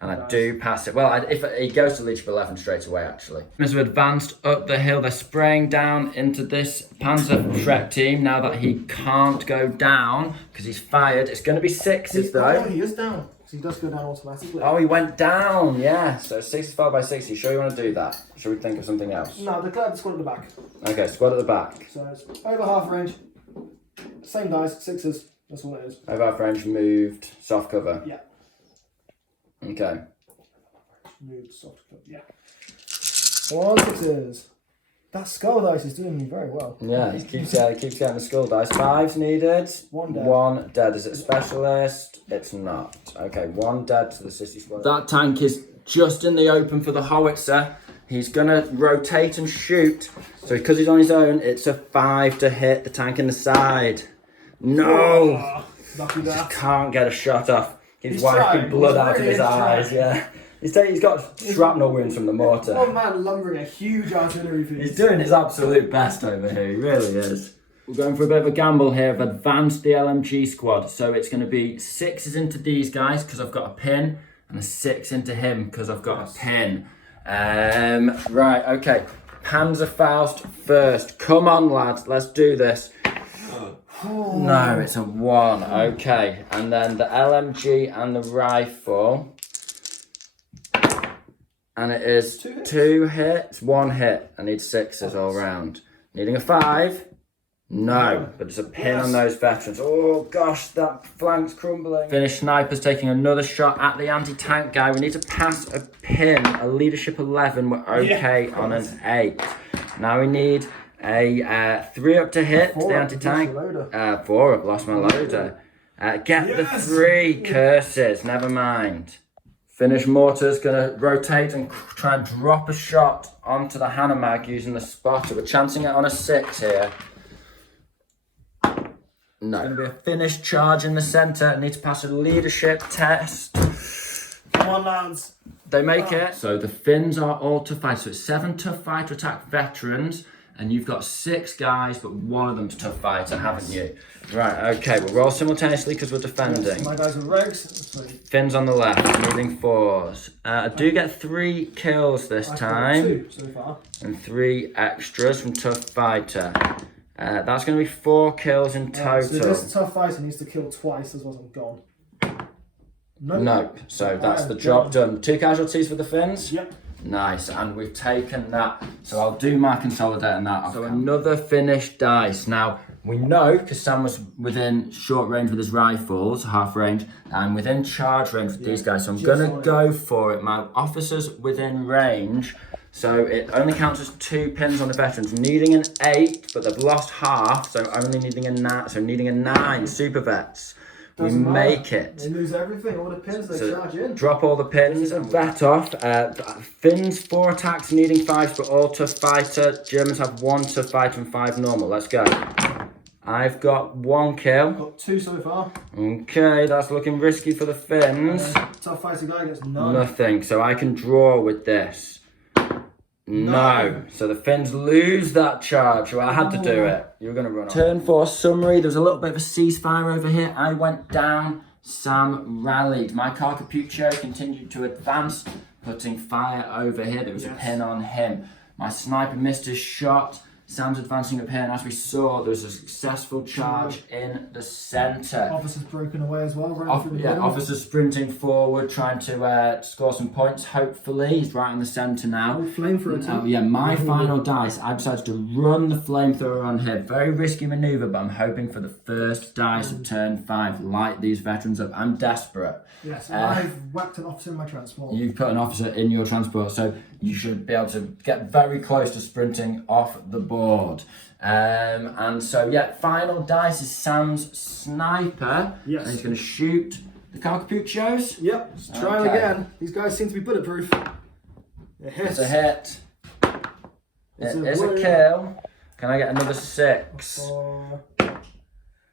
And I do pass it. Well, if he goes to leadership 11 straight away, actually. As we've advanced up the hill, they're spraying down into this Panzer Shrek team now that he can't go down because he's fired. It's going to be 6s though. Oh, he is down. So he does go down automatically. Oh, he went down, yeah. So 6 followed by 6. You sure you want to do that? Should we think of something else? No, declare the squad at the back. Okay, squad at the back. So it's over half range. Same dice, 6s. That's what it is. Over our French moved, soft cover. Yeah. Okay. Moved, soft cover. Yeah. 1 6s. That skull dice is doing me very well. Yeah, he keeps getting the skull dice. 5s needed. 1 dead. 1 dead. Is it specialist? It's not. Okay, 1 dead to the sissy squad. That tank is just in the open for the howitzer. He's gonna rotate and shoot. So because he's on his own, it's a 5 to hit the tank in the side. No! Oh, lucky Just that. can't get a shot off. He's wiping trying. blood He's out of really his eyes, trying. yeah. He's got shrapnel wounds from the mortar. One man lumbering a huge artillery piece. He's doing his absolute best over here, he really is. We're going for a bit of a gamble here. I've advanced the LMG squad, so it's going to be 6s into these guys because I've got a pin, and a 6 into him because I've got a pin. Right, okay. Panzerfaust first. Come on, lads, let's do this. No, it's a 1. Okay, and then the LMG and the rifle. And it is 2 hits, 1 hit. I need 6s all round. Needing a 5. No, but there's a pin on those veterans. Oh gosh, that flank's crumbling. Finnish snipers taking another shot at the anti-tank guy. We need to pass a pin, a leadership 11. We're okay on an 8. Now we need a 3 up to hit the anti-tank. 4 up, lost my loader. Get the 3 curses, never mind. Finnish mortar's gonna rotate and try and drop a shot onto the Hanomag using the spotter. We're chancing it on a 6 here. No. It's gonna be a Finnish charge in the centre. I need to pass a leadership test. Come on, lads. They make it. So the Finns are all tough fighters. So it's 7 tough fighter attack veterans, and you've got 6 guys, but one of them's tough fighter, haven't you? Right, okay, we'll roll simultaneously because we're defending. Yes, my guys are regs. Finns on the left, needing 4s. I do get 3 kills this time. 2 so far. And 3 extras from tough fighter. That's going to be 4 kills in total. So this tough fighter needs to kill twice as well as I'm gone. Nope. So that's the job done. 2 casualties for the Finns? Yep. Nice, and we've taken that. So I'll do my consolidate on that. So another finished dice. Now, we know, because Sam was within short range with his rifles, half range, and within charge range with these guys. So I'm going to go for it. My officer's within range. So it only counts as 2 pins on the veterans, needing an 8, but they've lost half, so only needing a 9. So needing a 9 super vets. Doesn't matter. Make it. They lose everything, all the pins they charge in. Drop all the pins, vet off. Finns 4 attacks, needing 5s, but all tough fighter. Germans have 1 tough fighter and 5 normal. Let's go. I've got 1 kill. I've got 2 so far. Okay, that's looking risky for the Finns. Tough fighter guy gets none. Nothing, so I can draw with this. No. So the Finns lose that charge. Well, I had to do it. You were going to run off. Turn 4 summary. There was a little bit of a ceasefire over here. I went down. Sam rallied. My Carcapuccio continued to advance, putting fire over here. There was a pin on him. My sniper missed his shot. Sam's advancing up here, and as we saw, there was a successful charge in the centre. Officers broken away as well. Officers sprinting forward, trying to score some points, hopefully. He's right in the centre now. Flamethrower too. My final dice, I decided to run the flamethrower on him. Very risky manoeuvre, but I'm hoping for the first dice of turn 5. Light these veterans up. I'm desperate. Yes, I've whacked an officer in my transport. You've put an officer in your transport, so you should be able to get very close to sprinting off the board. And so, final dice is Sam's sniper. Yes. And he's going to shoot the Carcapuccios. Yep, let's try them again. These guys seem to be bulletproof. It hits. It's a hit. It is a kill. Can I get another 6?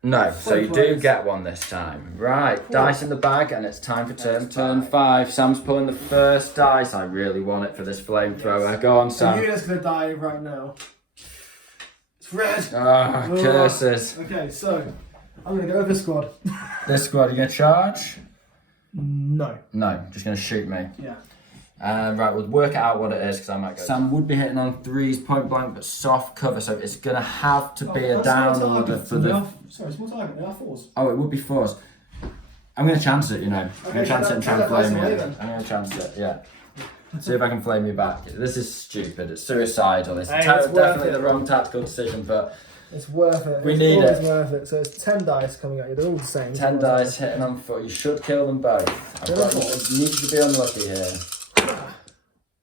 No, so you do get one this time. Right, dice in the bag, and it's time for turn 5. Sam's pulling the first dice. I really want it for this flamethrower. Yes. Go on, Sam. The unit's gonna die right now. It's red. Curses. Okay, so I'm gonna go over this squad. This squad, are you gonna charge? No. No, just gonna shoot me. Yeah. Right, we'll work out what it is because I might go. Sam would be hitting on 3s point blank, but soft cover, so it's gonna have to be a down order for the. Sorry, small target. They are 4s. Oh, it would be 4s. I'm gonna chance it, you know. I'm gonna chance it and try and flame you. I'm gonna chance it, yeah. See if I can flame you back. This is stupid. It's suicidal. It's definitely the wrong tactical decision, but it's worth it. We need it. It's worth it. So it's 10 dice coming at you. They're all the same. 10 dice hitting on 4. You should kill them both. You need to be unlucky here.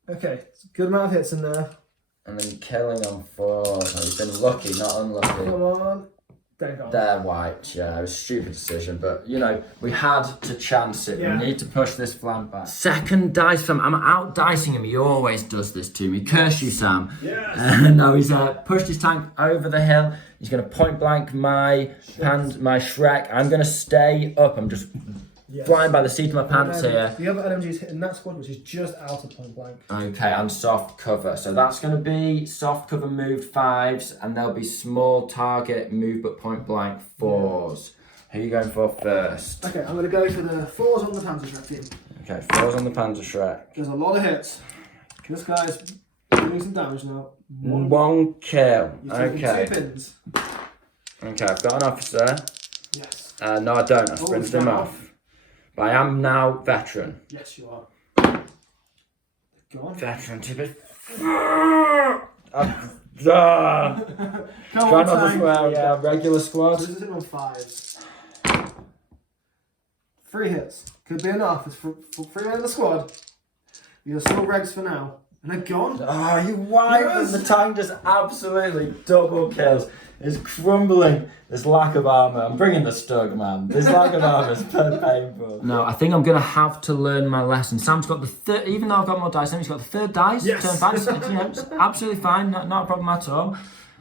Okay, good amount of hits in there. And then killing on 4. So you've been lucky, not unlucky. Come on. They're white, yeah. It was a stupid decision, but you know, we had to chance it. Yeah. We need to push this flank back. Second dice from I'm out dicing him. He always does this to me. Curse you, Sam. Yes. No, he's pushed his tank over the hill. He's going to point blank my Shrek. I'm going to stay up. I'm just flying by the seat of my pants here. The other LMG's hitting that squad, which is just out of point blank. Okay, and soft cover. So that's going to be soft cover moved 5s, and there'll be small target move but point blank 4s. Who are you going for first? Okay, I'm going to go for the 4s on the Panzer Shrek team. Okay, 4s on the Panzer Shrek. There's a lot of hits. This guy's doing some damage now. One kill. Okay. 2 pins. Okay, I've got an officer. Yes. No, I don't. I sprinted him off. But I am now veteran. Yes, you are. Go on. Veteran to be. Try not to swear. Regular squad. So this is it on 5s. 3 hits. Could be enough. It's for 3 men in the squad. You're still regs for now. And they're gone. Oh, you wiped The tank just absolutely double kills. It's crumbling. This lack of armour. I'm bringing the stug, man. This lack of armour is painful. No, I think I'm going to have to learn my lesson. Sam's got the third, even though I've got more dice, he's got the 3rd dice. Yes. Turn 5. It's absolutely fine. Not a problem at all.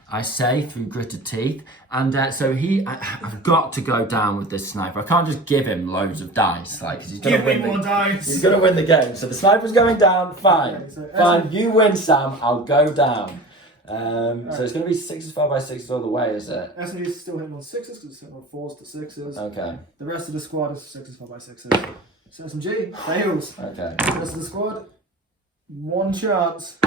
I say, through gritted teeth. And so I've got to go down with this sniper. I can't just give him loads of dice, like, because he's going to win. More dice. He's going to win the game. So the sniper's going down. Fine, Okay, so fine. You win, Sam. I'll go down. So it's going to be 6s, 5x6s all the way, is it? SMG is still hitting on 6s because it's hitting on 4s to 6s. Okay. The rest of the squad is 6s, 5x6s. So SMG fails. Okay. The rest of the squad, one chance.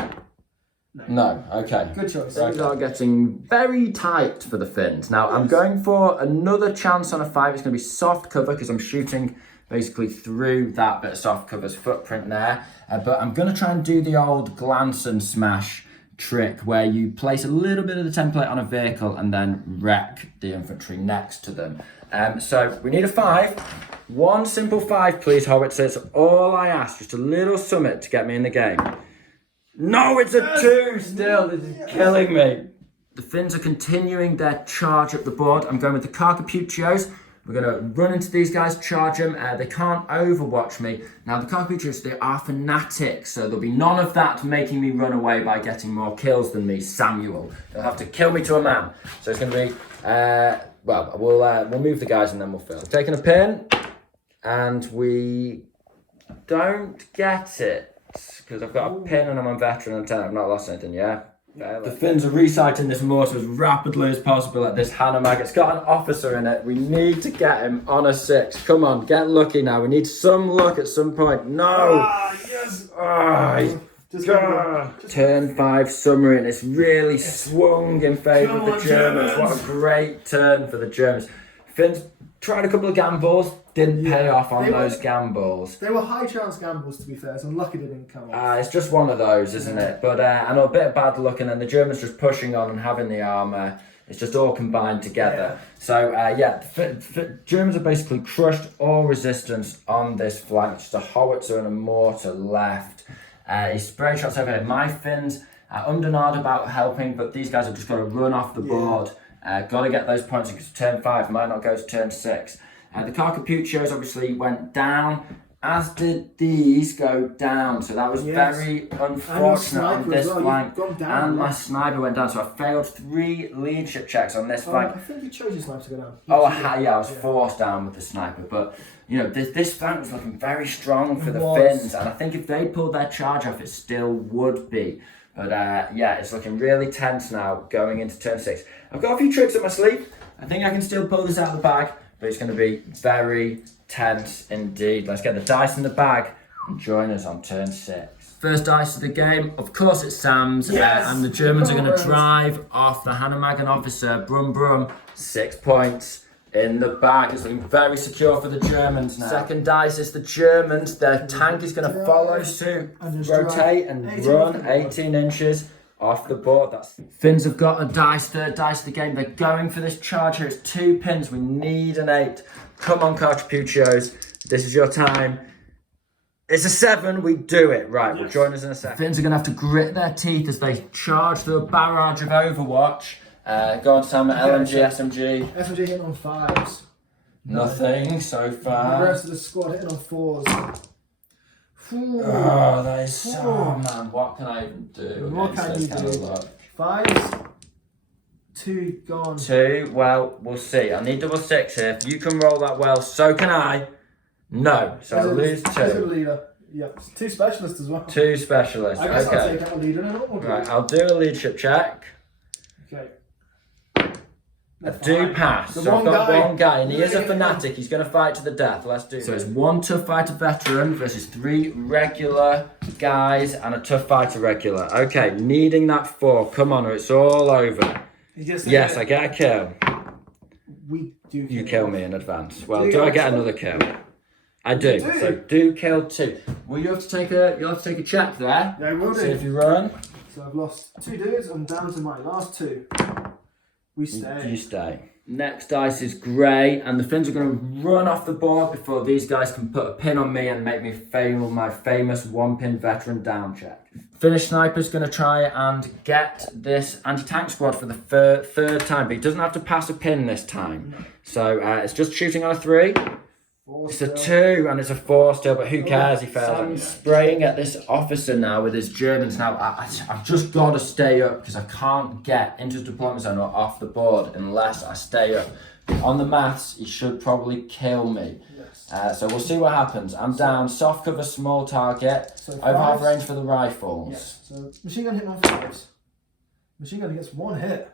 No, okay. Good choice. Things are getting very tight for the Finns. Now, I'm going for another chance on a 5. It's going to be soft cover because I'm shooting basically through that bit of soft cover's footprint there. But I'm going to try and do the old glance and smash trick where you place a little bit of the template on a vehicle and then wreck the infantry next to them. So we need a 5. One simple 5, please, howitzers. All I ask, just a little summit to get me in the game. No, it's a 2 still. This is killing me. The Finns are continuing their charge up the board. I'm going with the Carcapuccios. We're going to run into these guys, charge them. They can't overwatch me. Now, the Carcapuccios, they are fanatics, so there'll be none of that making me run away by getting more kills than me, Samuel. They'll have to kill me to a man. So it's going to be, well, we'll move the guys and then we'll fill. Taking a pin, and we don't get it, because I've got a pin and I'm on veteran and 10. I've not lost anything, yeah? The Finns are resighting this mortar as rapidly as possible at this Hanomag. It's got an officer in it. We need to get him on a 6. Come on, get lucky now. We need some luck at some point. No! Yes! Turn 5 submarine. It's really swung in favour of the Germans. What a great turn for the Germans. Finns tried a couple of gambles, didn't pay off on those gambles. They were high chance gambles, to be fair, so lucky they didn't come off. It's just one of those, isn't it? But I know a bit of bad luck, and then the Germans just pushing on and having the armour. It's just all combined together. Yeah. So Germans have basically crushed all resistance on this flank. Just a howitzer and a mortar left. He spray shots over here. My Finns are undernard about helping, but these guys have just got to run off the board. Got to get those points because turn 5 might not go to turn 6. The Carcapuccios obviously went down, as did these go down. So that was very unfortunate on this flank. And my sniper went down. So I failed 3 leadership checks on this flank. I think you chose your sniper to go down. I was forced down with the sniper. But, you know, this flank was looking very strong for the Finns. And I think if they pulled their charge off, it still would be. But it's looking really tense now going into turn 6. I've got a few tricks up my sleeve. I think I can still pull this out of the bag, but it's going to be very tense indeed. Let's get the dice in the bag and join us on turn 6. First dice of the game, of course it's Sam's, and the Germans are going to drive off the Hanomag officer. Brum brum, 6 points in the bag. It's looking very secure for the Germans now. Second dice is the Germans. Their tank is going to follow suit, rotate and run 18 inches off the board. Finns have got a dice, third dice of the game. They're going for this charge here. It's 2 pins. We need an 8. Come on, Carcapuccios. This is your time. It's a 7. We do it. Right, we'll join us in a second. Finns are going to have to grit their teeth as they charge through a barrage of Overwatch. Go on, Sam. LMG, SMG. SMG hitting on 5s. Nothing so far. The rest of the squad hitting on 4s. Oh, that is so, man. What can I even do? What can you do? 5s. 2 gone. 2. Well, we'll see. I need double 6 here. If you can roll that well, so can I. No. So I lose 2. As a leader. Yeah. 2 specialists as well. 2 specialists. I guess I'll take out a leader and a normal. Right. I'll do a leadership check. Okay. I do pass. So I've got one guy, and he is a fanatic. He's going to fight to the death. Let's do it. So it's 1 tough fighter veteran versus 3 regular guys and a tough fighter regular. Okay, needing that 4. Come on, or it's all over. Yes, I get a kill. You kill me in advance. Well, do I get another kill? I do. So do kill 2. Well, you'll have to take a check there. Yeah, I will do. See if you run. So I've lost 2 dudes. I'm down to my last 2. We stay. You stay. Next dice is grey, and the Finns are going to run off the board before these guys can put a pin on me and make me fail my famous 1-pin veteran down check. Finnish sniper's going to try and get this anti-tank squad for the third time, but he doesn't have to pass a pin this time. So it's just shooting on a 3. It's a 2 and it's a 4 still, but who cares? He failed. Sam's spraying at this officer now with his Germans. Now, I've just got to stay up because I can't get into his deployment zone or off the board unless I stay up. On the maths, he should probably kill me. So we'll see what happens. I'm down. Soft cover, small target. So over half range for the rifles. Yes. So machine gun hitting on 5s. Machine gun gets 1 hit.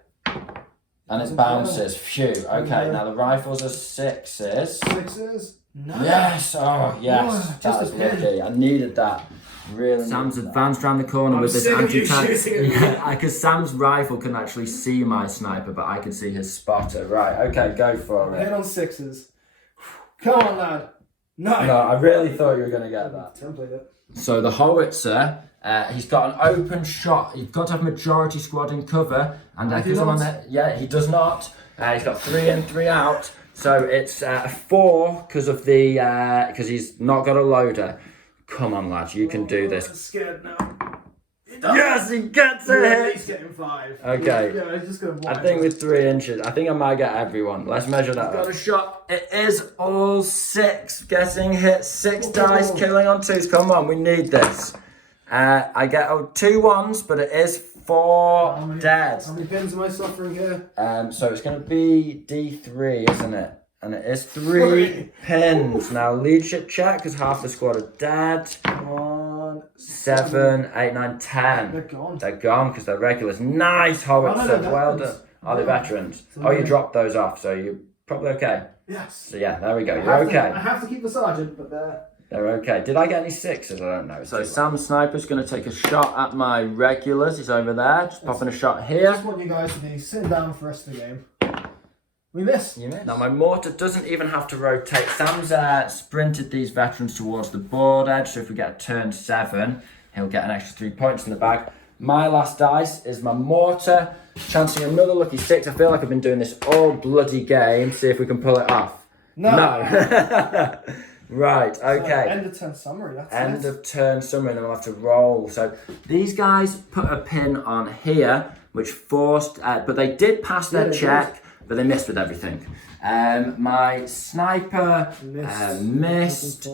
And it bounces. Phew. Okay, now the rifles are 6s. 6s. No. Yes. Oh, yes. Oh, That was lucky. I needed that. Really. Sam's advanced around the corner with this anti-tank. Yeah, because Sam's rifle couldn't actually see my sniper, but I could see his spotter. Right. Okay, go for it. Hit on 6s. Come on, lad. No, I really thought you were going to get that. Template it. So the howitzer, he's got an open shot. You've got to have majority squad in cover, and because I'm on there, yeah, he does not. He's got 3 in, 3 out. So it's a 4 because of the because he's not got a loader. Come on, lads, you can do this. I'm scared now. Yes, he gets it. He's getting 5. Okay. Yeah, he's just gonna I think with 3 inches, I think I might get everyone. Let's measure that. Got a shot. It is all 6. Getting hit 6 dice, killing on 2s. Come on, we need this. I get 2 1s, but it is 4 dead. How many pins am I suffering here? So it's going to be D3, isn't it? And it is 3 pins. Now leadership check because half the squad are dead. 1, 7, 8, 9, 10. They're gone. They're gone because they're regulars. Nice howitzer. Well done. Are they veterans? Oh, you dropped those off, so you're probably okay. Yes. So yeah, there we go. You're okay. I have to keep the sergeant, but they're okay. Did I get any 6s? I don't know. So Sam's sniper's going to take a shot at my regulars. He's over there. Just popping a shot I here. just want you guys to be sitting down for the rest of the game. We miss. You miss. Now my mortar doesn't even have to rotate. Sam's sprinted these veterans towards the board edge, so if we get a turn 7, he'll get an extra 3 points in the bag. My last dice is my mortar, chancing another lucky 6. I feel like I've been doing this all bloody game. See if we can pull it off. No. Right, okay. So end of turn summary, that's End of turn summary, and then we'll have to roll. So these guys put a pin on here, which forced, but they did pass their check. But they missed with everything. My sniper missed.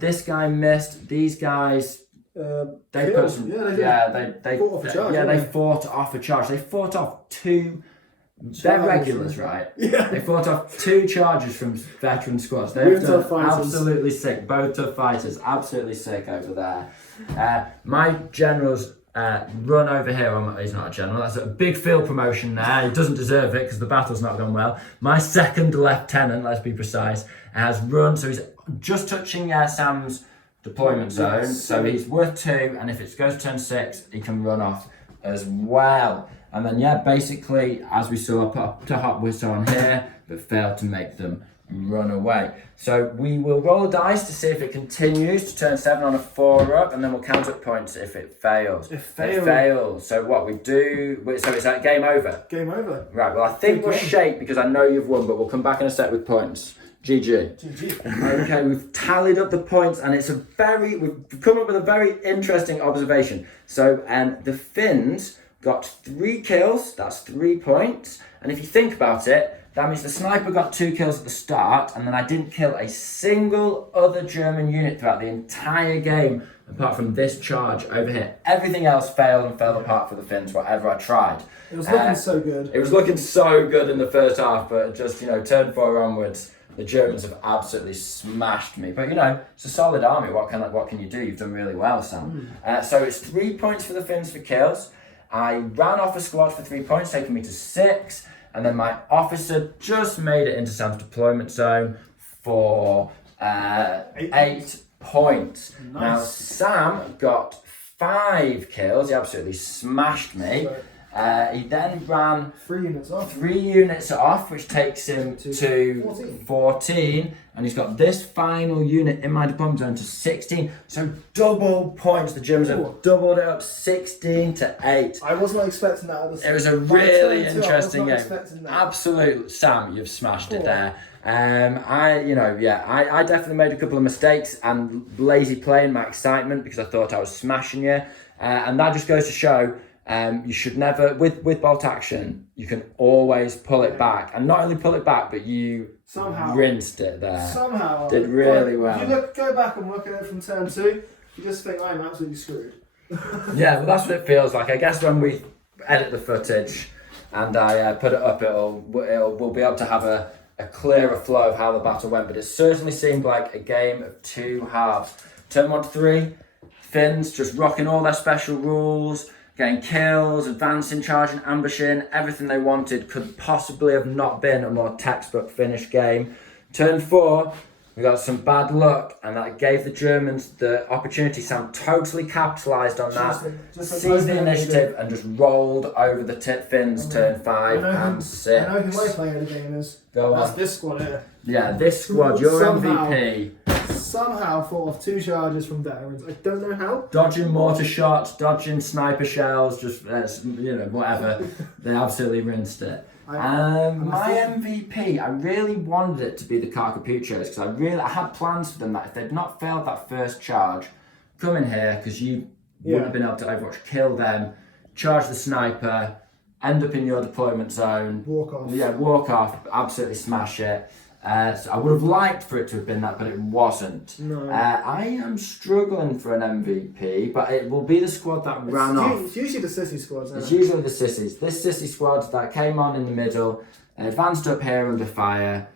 This guy missed. These guys, they put some. They fought off a charge. They fought off a charge. They fought off 2. They're regulars, right? Yeah. They fought off 2 charges from veteran squads. They're absolutely sick. Both tough fighters, absolutely sick over there. My generals. Run over here. He's not a general. That's a big field promotion there. He doesn't deserve it because the battle's not gone well. My second lieutenant, let's be precise, has run. So he's just touching Sam's deployment zone. So he's worth 2. And if it goes to turn 6, he can run off as well. And then, basically, as we saw, I put a hot whistle on here, but failed to make them run away. So we will roll a dice to see if it continues to turn 7 on a 4 up, and then we'll count up points if it fails. It fails. So what we do? So it's like game over. Game over. Right. Well, I think we'll shake because I know you've won, but we'll come back in a sec with points. GG. Okay, we've tallied up the points, and we've come up with a very interesting observation. So the Finns got 3 kills. That's 3 points. And if you think about it, that means the sniper got 2 kills at the start, and then I didn't kill a single other German unit throughout the entire game, apart from this charge over here. Everything else failed and fell apart for the Finns, whatever I tried. It was looking so good. It was looking so good in the first half, but just, turn 4 onwards, the Germans have absolutely smashed me. But, it's a solid army. What can you do? You've done really well, Sam. So it's 3 points for the Finns for kills. I ran off a squad for 3 points, taking me to 6. And then my officer just made it into Sam's deployment zone for 8 points. Nice. Now, Sam got 5 kills. He absolutely smashed me. He then ran 3 units off, which takes him to 14. And he's got this final unit in my deployment zone to 16. So double points. The Germans have doubled it up 16 to 8. I was not expecting that. It was a really interesting game. Absolutely. Sam, you've smashed it there. I definitely made a couple of mistakes and lazy play in my excitement because I thought I was smashing you. And that just goes to show You should never, with bolt action, you can always pull it back. And not only pull it back, but you rinsed it there. Somehow. Did really well. If you go back and look at it from turn 2, you just think, I'm absolutely screwed. Yeah, well, that's what it feels like. I guess when we edit the footage and I put it up, we'll be able to have a clearer flow of how the battle went. But it certainly seemed like a game of two halves. Turn 1 to 3, Finns just rocking all their special rules, getting kills, advancing, charging, ambushing, everything they wanted. Could possibly have not been a more textbook Finnish game. Turn 4, we got some bad luck, and that gave the Germans the opportunity. Sam totally capitalised on that, seized the initiative, and just rolled over the Finns turn 5 and 6. I know who my player of the game is. Go on. That's this squad here. Yeah, this squad, your MVP. Somehow fought off 2 charges from veterans. I don't know how. Dodging mortar shots, dodging sniper shells, just, whatever. They absolutely rinsed it. My MVP, I really wanted it to be the Carcapuchos because I had plans for them that if they'd not failed that first charge, come in here because you wouldn't have been able to Overwatch, kill them, charge the sniper, end up in your deployment zone. Walk off. Yeah, walk off, absolutely smash it. So I would have liked for it to have been that, but it wasn't. No. I am struggling for an MVP, but it will be the squad that ran off. It's usually the sissy squads, isn't It's it? usually the sissies. This sissy squad that came on in the middle, advanced up here under fire,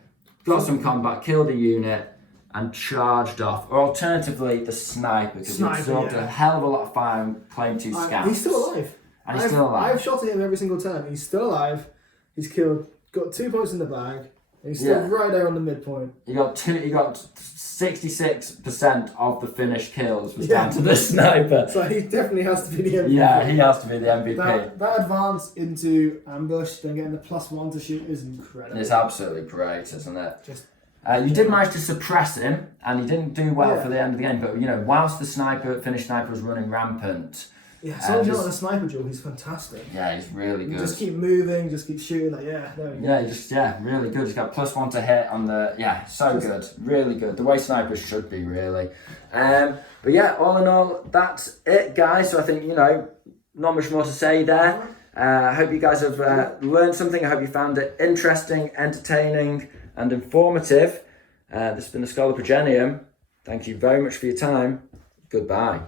got some combat, killed a unit, and charged off. Or alternatively, the sniper, because he absorbed a hell of a lot of fire and claimed 2 scouts. He's still alive. And he's still alive. I've shot at him every single turn. He's still alive. He's got 2 points in the bag. He's still right there on the midpoint. He got 66% of the finished kills was down to the sniper. So he definitely has to be the MVP. Yeah, he has to be the MVP. That advance into ambush, then getting the +1 to shoot is incredible. It's absolutely great, isn't it? You did manage to suppress him, and he didn't do well for the end of the game. But whilst the Finnish sniper was running rampant. Yeah, so on the sniper duel, he's fantastic. Yeah, he's really good. Just keep moving, just keep shooting. Really good. He's got +1 to hit on the good, really good. The way snipers should be really. But yeah, all in all, that's it, guys. So I think not much more to say there. I hope you guys have learned something. I hope you found it interesting, entertaining, and informative. This has been the Scholar Progenium. Thank you very much for your time. Goodbye.